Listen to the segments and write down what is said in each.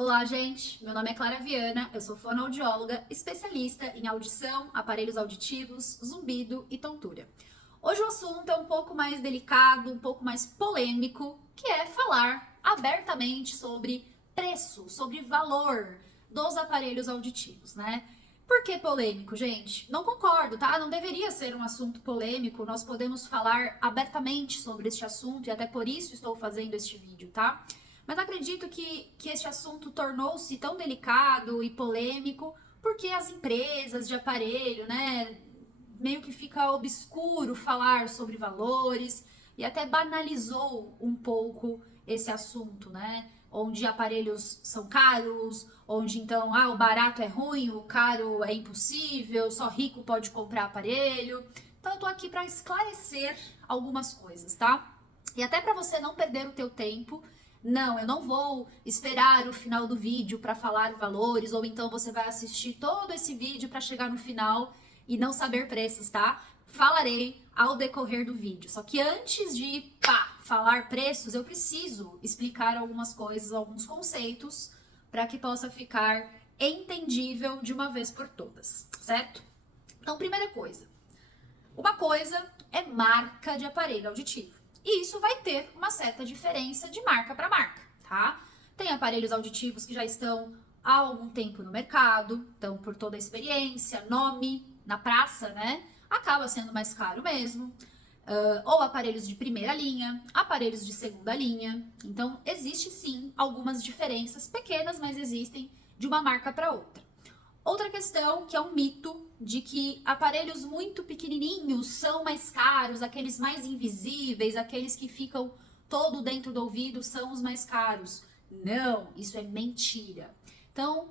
Olá, gente! Meu nome é Clara Viana, eu sou fonoaudióloga, especialista em audição, aparelhos auditivos, zumbido e tontura. Hoje o assunto é um pouco mais delicado, um pouco mais polêmico, que é falar abertamente sobre preço, sobre valor dos aparelhos auditivos, né? Por que polêmico, gente? Não concordo, tá? Não deveria ser um assunto polêmico, nós podemos falar abertamente sobre este assunto e até por isso estou fazendo este vídeo, tá? Mas acredito que este assunto tornou-se tão delicado e polêmico porque as empresas de aparelho, né, meio que fica obscuro falar sobre valores e até banalizou um pouco esse assunto, né? Onde aparelhos são caros, onde então, o barato é ruim, o caro é impossível, só rico pode comprar aparelho. Então eu tô aqui para esclarecer algumas coisas, tá? E até para você não perder o teu tempo. Não, eu não vou esperar o final do vídeo para falar valores, ou então você vai assistir todo esse vídeo para chegar no final e não saber preços, tá? Falarei ao decorrer do vídeo. Só que antes de falar preços, eu preciso explicar algumas coisas, alguns conceitos, para que possa ficar entendível de uma vez por todas, certo? Então, primeira coisa. Uma coisa é marca de aparelho auditivo. E isso vai ter uma certa diferença de marca para marca, tá? Tem aparelhos auditivos que já estão há algum tempo no mercado, então por toda a experiência, nome na praça, né? Acaba sendo mais caro mesmo. Ou aparelhos de primeira linha, aparelhos de segunda linha. Então, existe sim algumas diferenças pequenas, mas existem de uma marca para outra. Outra questão, que é um mito, de que aparelhos muito pequenininhos são mais caros, aqueles mais invisíveis, aqueles que ficam todo dentro do ouvido são os mais caros. Não, isso é mentira. Então,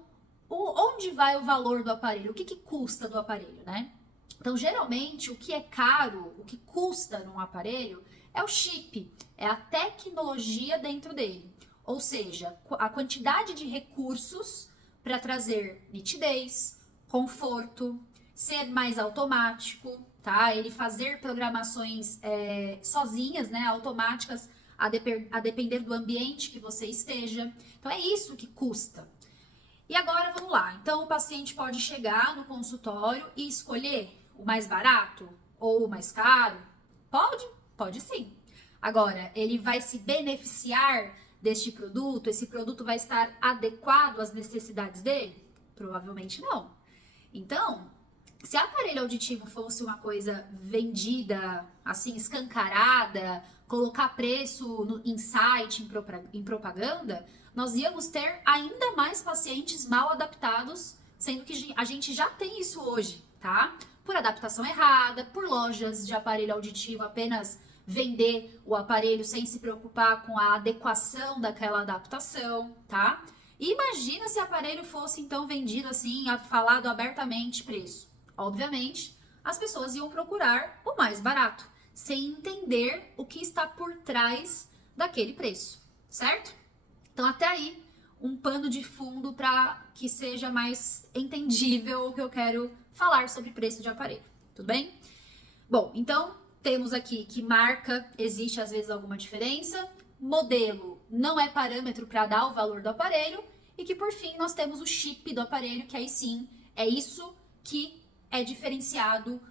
onde vai o valor do aparelho? O que custa do aparelho, né? Então, geralmente, o que é caro, o que custa num aparelho, é o chip, é a tecnologia dentro dele. Ou seja, a quantidade de recursos para trazer nitidez, conforto, ser mais automático, tá? Ele fazer programações sozinhas, né, automáticas, a depender do ambiente que você esteja. Então é isso que custa. E agora vamos lá. Então o paciente pode chegar no consultório e escolher o mais barato ou o mais caro? Pode? Pode sim. Agora, ele vai se beneficiar deste produto? Esse produto vai estar adequado às necessidades dele? Provavelmente não. Então, se aparelho auditivo fosse uma coisa vendida, assim, escancarada, colocar preço em site, em propaganda, nós íamos ter ainda mais pacientes mal adaptados, sendo que a gente já tem isso hoje, tá? Por adaptação errada, por lojas de aparelho auditivo apenas vender o aparelho sem se preocupar com a adequação daquela adaptação, tá? E imagina se o aparelho fosse então vendido assim, falado abertamente preço. Obviamente, as pessoas iam procurar o mais barato, sem entender o que está por trás daquele preço, certo? Então, até aí, um pano de fundo para que seja mais entendível o que eu quero falar sobre preço de aparelho, tudo bem? Bom, então temos aqui que marca existe às vezes alguma diferença, modelo não é parâmetro para dar o valor do aparelho e que por fim nós temos o chip do aparelho, que aí sim é isso que é diferenciado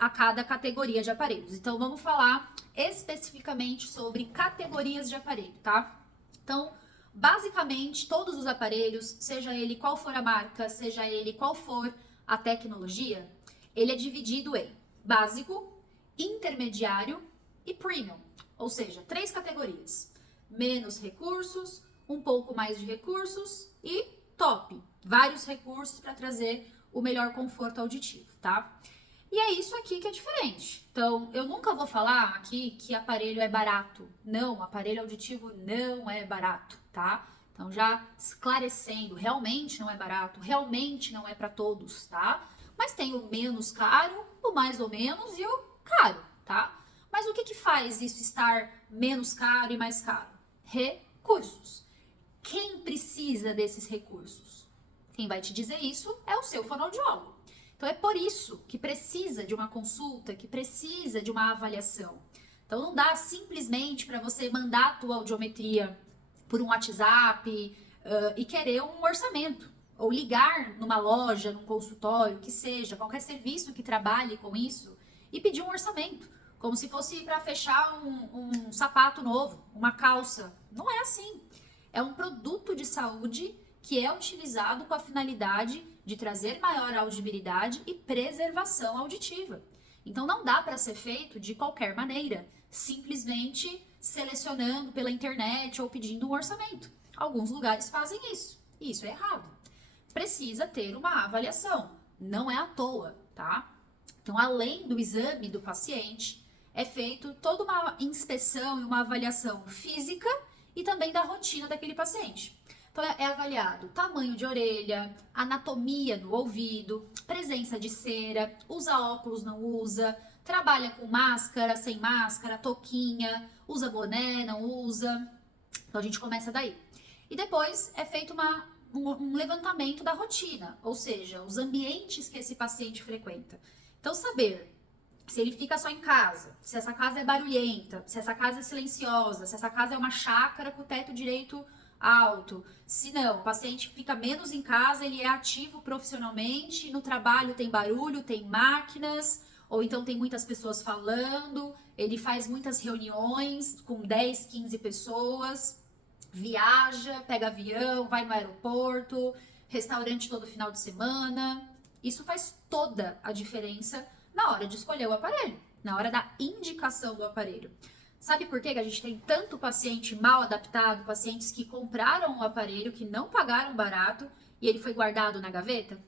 a cada categoria de aparelhos. Então vamos falar especificamente sobre categorias de aparelho, tá? Então, basicamente, todos os aparelhos, seja ele qual for a marca, seja ele qual for a tecnologia, ele é dividido em básico, intermediário e premium, ou seja, 3 categorias: menos recursos, um pouco mais de recursos e top, vários recursos para trazer o melhor conforto auditivo, tá? E é isso aqui que é diferente. Então, eu nunca vou falar aqui que aparelho é barato. Não, aparelho auditivo não é barato, tá? Então, já esclarecendo, realmente não é barato, realmente não é para todos, tá? Mas tem o menos caro, o mais ou menos e o caro, tá? Mas o que faz isso estar menos caro e mais caro? Recursos. Quem precisa desses recursos? Quem vai te dizer isso é o seu fonoaudiólogo. Então é por isso que precisa de uma consulta, que precisa de uma avaliação. Então não dá simplesmente para você mandar a tua audiometria por um WhatsApp, e querer um orçamento. Ou ligar numa loja, num consultório, que seja, qualquer serviço que trabalhe com isso, e pedir um orçamento. Como se fosse para fechar um sapato novo, uma calça. Não é assim. É um produto de saúde que é utilizado com a finalidade de trazer maior audibilidade e preservação auditiva. Então não dá para ser feito de qualquer maneira, simplesmente selecionando pela internet ou pedindo um orçamento. Alguns lugares fazem isso, e isso é errado. Precisa ter uma avaliação, não é à toa, tá? Então, além do exame do paciente, é feito toda uma inspeção e uma avaliação física e também da rotina daquele paciente. Então, é avaliado tamanho de orelha, anatomia do ouvido, presença de cera, usa óculos, não usa, trabalha com máscara, sem máscara, touquinha, usa boné, não usa. Então, a gente começa daí. E depois é feito um levantamento da rotina, ou seja, os ambientes que esse paciente frequenta. Então, saber se ele fica só em casa, se essa casa é barulhenta, se essa casa é silenciosa, se essa casa é uma chácara com o teto direito alto. Se não, o paciente fica menos em casa, ele é ativo profissionalmente, no trabalho tem barulho, tem máquinas, ou então tem muitas pessoas falando, ele faz muitas reuniões com 10, 15 pessoas, viaja, pega avião, vai no aeroporto, restaurante todo final de semana. Isso faz toda a diferença na hora de escolher o aparelho, na hora da indicação do aparelho. Sabe por que a gente tem tanto paciente mal adaptado, pacientes que compraram o aparelho, que não pagaram barato e ele foi guardado na gaveta?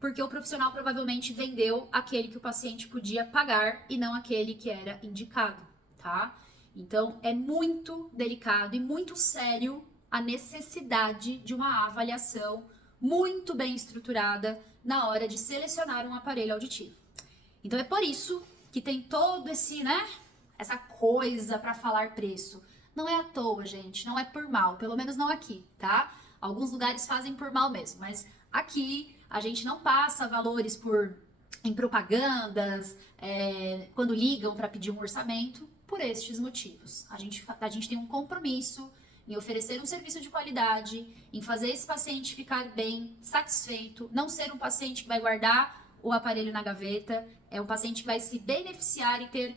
Porque o profissional provavelmente vendeu aquele que o paciente podia pagar e não aquele que era indicado, tá? Então, é muito delicado e muito sério a necessidade de uma avaliação muito bem estruturada na hora de selecionar um aparelho auditivo. Então, é por isso que tem todo essa coisa para falar preço. Não é à toa, gente, não é por mal, pelo menos não aqui, tá? Alguns lugares fazem por mal mesmo, mas aqui a gente não passa valores em propagandas, quando ligam para pedir um orçamento, por estes motivos. A gente tem um compromisso em oferecer um serviço de qualidade, em fazer esse paciente ficar bem, satisfeito, não ser um paciente que vai guardar o aparelho na gaveta, é um paciente que vai se beneficiar e ter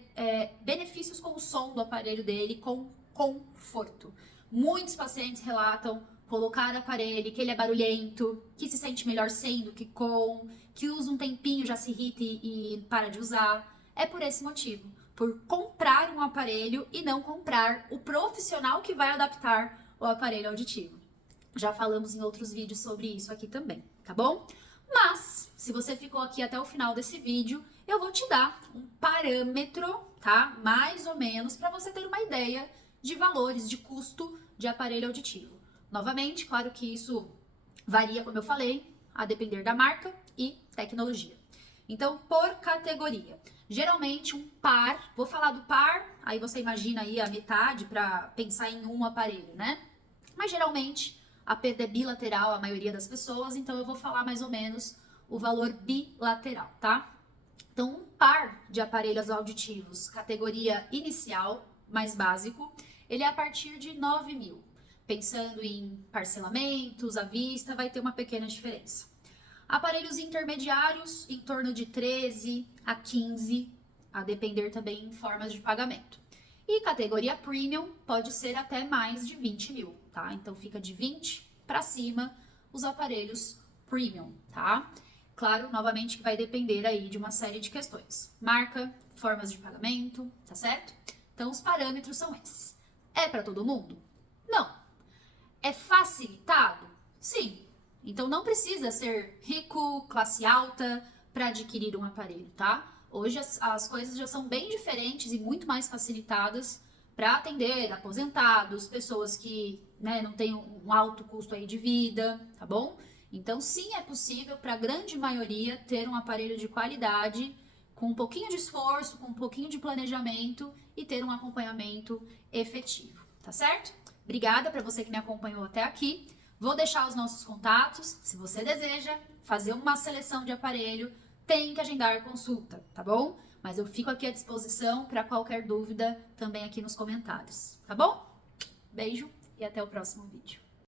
benefícios com o som do aparelho dele, com conforto. Muitos pacientes relatam colocar o aparelho, que ele é barulhento, que se sente melhor sem do que com, que usa um tempinho, já se irrita e para de usar. É por esse motivo, por comprar um aparelho e não comprar o profissional que vai adaptar o aparelho auditivo. Já falamos em outros vídeos sobre isso aqui também, tá bom? Mas, se você ficou aqui até o final desse vídeo, eu vou te dar um parâmetro, tá? Mais ou menos, para você ter uma ideia de valores, de custo de aparelho auditivo. Novamente, claro que isso varia, como eu falei, a depender da marca e tecnologia. Então, por categoria. Geralmente um par, vou falar do par, aí você imagina aí a metade para pensar em um aparelho, né? Mas geralmente a perda é bilateral, a maioria das pessoas, então eu vou falar mais ou menos o valor bilateral, tá? Então, um par de aparelhos auditivos, categoria inicial, mais básico, ele é a partir de 9 mil. Pensando em parcelamentos, à vista, vai ter uma pequena diferença. Aparelhos intermediários, em torno de 13 a 15, a depender também em formas de pagamento. E categoria premium pode ser até mais de 20 mil, tá? Então fica de 20 para cima os aparelhos premium, tá? Claro, novamente, que vai depender aí de uma série de questões. Marca, formas de pagamento, tá certo? Então os parâmetros são esses. É para todo mundo? Não. É facilitado? Sim. Então não precisa ser rico, classe alta para adquirir um aparelho, tá? Hoje as coisas já são bem diferentes e muito mais facilitadas para atender aposentados, pessoas que não têm um alto custo aí de vida, tá bom? Então sim, é possível para a grande maioria ter um aparelho de qualidade, com um pouquinho de esforço, com um pouquinho de planejamento e ter um acompanhamento efetivo, tá certo? Obrigada para você que me acompanhou até aqui. Vou deixar os nossos contatos. Se você deseja fazer uma seleção de aparelho, tem que agendar consulta, tá bom? Mas eu fico aqui à disposição para qualquer dúvida também aqui nos comentários, tá bom? Beijo e até o próximo vídeo.